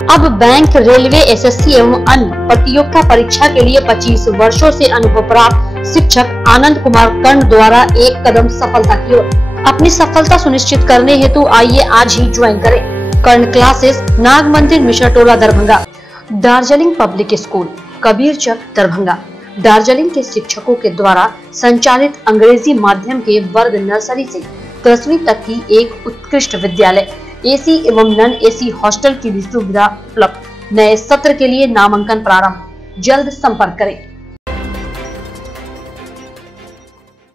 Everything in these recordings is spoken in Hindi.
अब बैंक, रेलवे, एसएससी एवं अन्य प्रतियोगिता परीक्षा के लिए 25 वर्षों से अनुभव प्राप्त शिक्षक आनंद कुमार कर्ण द्वारा एक कदम सफलता की ओर। अपनी सफलता सुनिश्चित करने हेतु आइए आज ही ज्वाइन करें कर्ण classes, Nag Mandir, Mishra Tola, Darbhanga. Darjeeling public school, Kabirchak, Darbhanga. Darjeeling के शिक्षकों के द्वारा संचालित अंग्रेजी माध्यम के वर्ग नर्सरी से 10वीं तक की एक उत्कृष्ट विद्यालय, एसी एवं नॉन एसी हॉस्टल की भी सुविधा उपलब्ध। नए सत्र के लिए नामांकन प्रारंभ, जल्द संपर्क करें।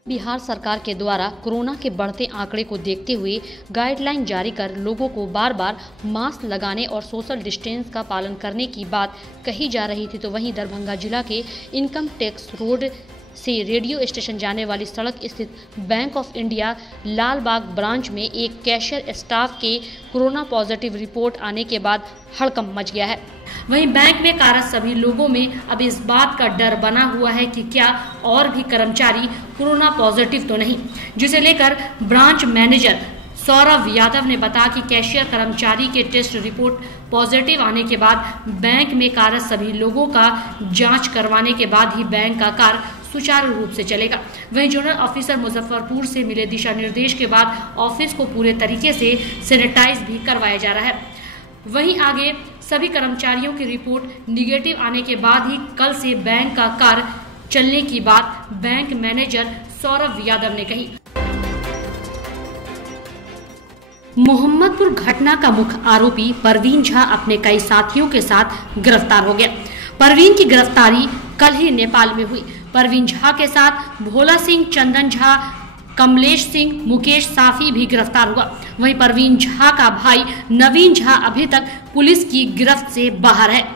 बिहार सरकार के द्वारा कोरोना के बढ़ते आंकड़े को देखते हुए गाइडलाइन जारी कर लोगों को बार बार मास्क लगाने और सोशल डिस्टेंस का पालन करने की बात कही जा रही थी, तो वहीं दरभंगा जिला के इनकम टैक्स रोड से रेडियो स्टेशन जाने वाली सड़क स्थित bank of India Lalbagh branch में एक कैशियर स्टाफ के कोरोना पॉजिटिव रिपोर्ट आने के बाद हड़कंप मच गया है। वहीं बैंक में कार्यरत सभी लोगों में अब इस बात का डर बना हुआ है कि क्या और भी कर्मचारी कोरोना पॉजिटिव तो नहीं, जिसे लेकर ब्रांच मैनेजर सौरभ यादव ने बताया कि कैशियर कर्मचारी के टेस्ट रिपोर्ट पॉजिटिव आने के बाद बैंक में कार्यरत सभी लोगों का जांच करवाने के बाद ही बैंक का कार्य सुचारू रूप से चलेगा। वहीं जोनल ऑफिसर मुजफ्फरपुर से मिले दिशा निर्देश के बाद ऑफिस को पूरे तरीके से सैनिटाइज भी करवाया जा रहा है। वहीं आगे सभी कर्मचारियों की रिपोर्ट निगेटिव आने के बाद ही कल से बैंक का कार्य चलने की बात बैंक मैनेजर सौरभ यादव ने कही। मोहम्मदपुर घटना का मुख्य आरोपी परवीन झा अपने कई साथियों के साथ गिरफ्तार हो गया। परवीन की गिरफ्तारी कल ही नेपाल में हुई। परवीन झा के साथ भोला सिंह, चंदन झा, कमलेश सिंह, मुकेश साफी भी गिरफ्तार हुआ। वहीं परवीन झा का भाई नवीन झा अभी तक पुलिस की गिरफ्त से बाहर है।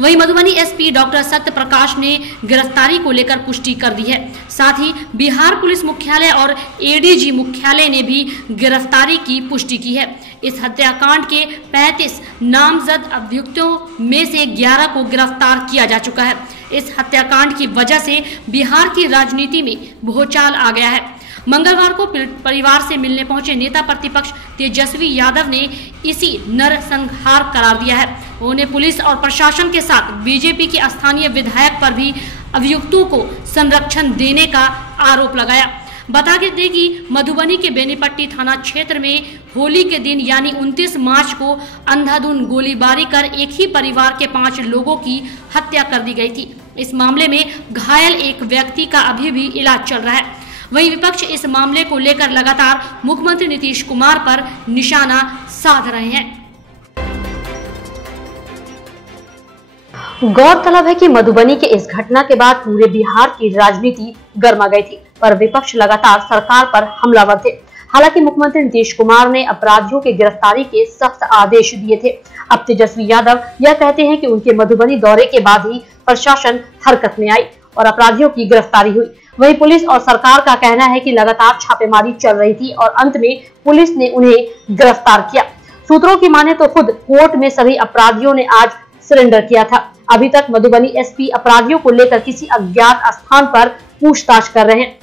वहीं मधुबनी एसपी डॉक्टर सत्य प्रकाश ने गिरफ्तारी को लेकर पुष्टि कर दी है। साथ ही बिहार पुलिस मुख्यालय और एडीजी मुख्यालय ने भी गिरफ्तारी की पुष्टि की है। इस हत्याकांड के 35 नामजद अभियुक्तों में से 11 को गिरफ्तार किया जा चुका है। इस हत्याकांड की वजह से बिहार की राजनीति में भूचाल आ गया है। मंगलवार को परिवार से मिलने पहुंचे नेता प्रतिपक्ष तेजस्वी यादव ने इसी नरसंहार करार दिया है। उन्होंने पुलिस और प्रशासन के साथ बीजेपी के स्थानीय विधायक पर भी अभियुक्तों को संरक्षण देने का आरोप लगाया। बता दें कि मधुबनी के बेनीपट्टी थाना क्षेत्र में होली के दिन यानी 29 मार्च को अंधाधुंध गोलीबारी कर एक ही परिवार के 5 लोगों की हत्या कर दी गई थी। इस मामले में घायल एक व्यक्ति का अभी भी इलाज चल रहा है। वहीं विपक्ष इस मामले को लेकर लगातार मुख्यमंत्री नीतीश कुमार पर निशाना साध रहे हैं। गौरतलब है कि मधुबनी के इस घटना के बाद पूरे बिहार की राजनीति गर्मा गई थी, पर विपक्ष लगातार सरकार पर हमलावर थे। हालांकि मुख्यमंत्री नीतीश कुमार ने अपराधियों की गिरफ्तारी के सख्त आदेश दिए थे। अब तेजस्वी यादव यह कहते हैं कि उनके मधुबनी दौरे के बाद ही प्रशासन हरकत में आई और अपराधियों की गिरफ्तारी हुई। वहीं पुलिस और सरकार का कहना है कि लगातार छापेमारी चल रही थी और अंत में पुलिस ने उन्हें गिरफ्तार किया। सूत्रों की माने तो खुद कोर्ट में सभी अपराधियों ने आज सरेंडर किया था। अभी तक मधुबनी एसपी अपराधियों को लेकर किसी अज्ञात स्थान पर पूछताछ कर रहे हैं।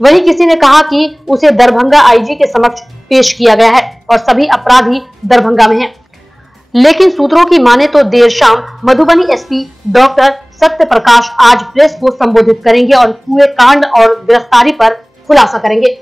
वहीं किसी ने कहा कि उसे दरभंगा आईजी के समक्ष पेश किया गया है और सभी अपराधी दरभंगा में हैं। लेकिन सूत्रों की माने तो देर शाम मधुबनी एसपी डॉक्टर सत्य प्रकाश आज प्रेस को संबोधित करेंगे और पूरे कांड और गिरफ्तारी पर खुलासा करेंगे।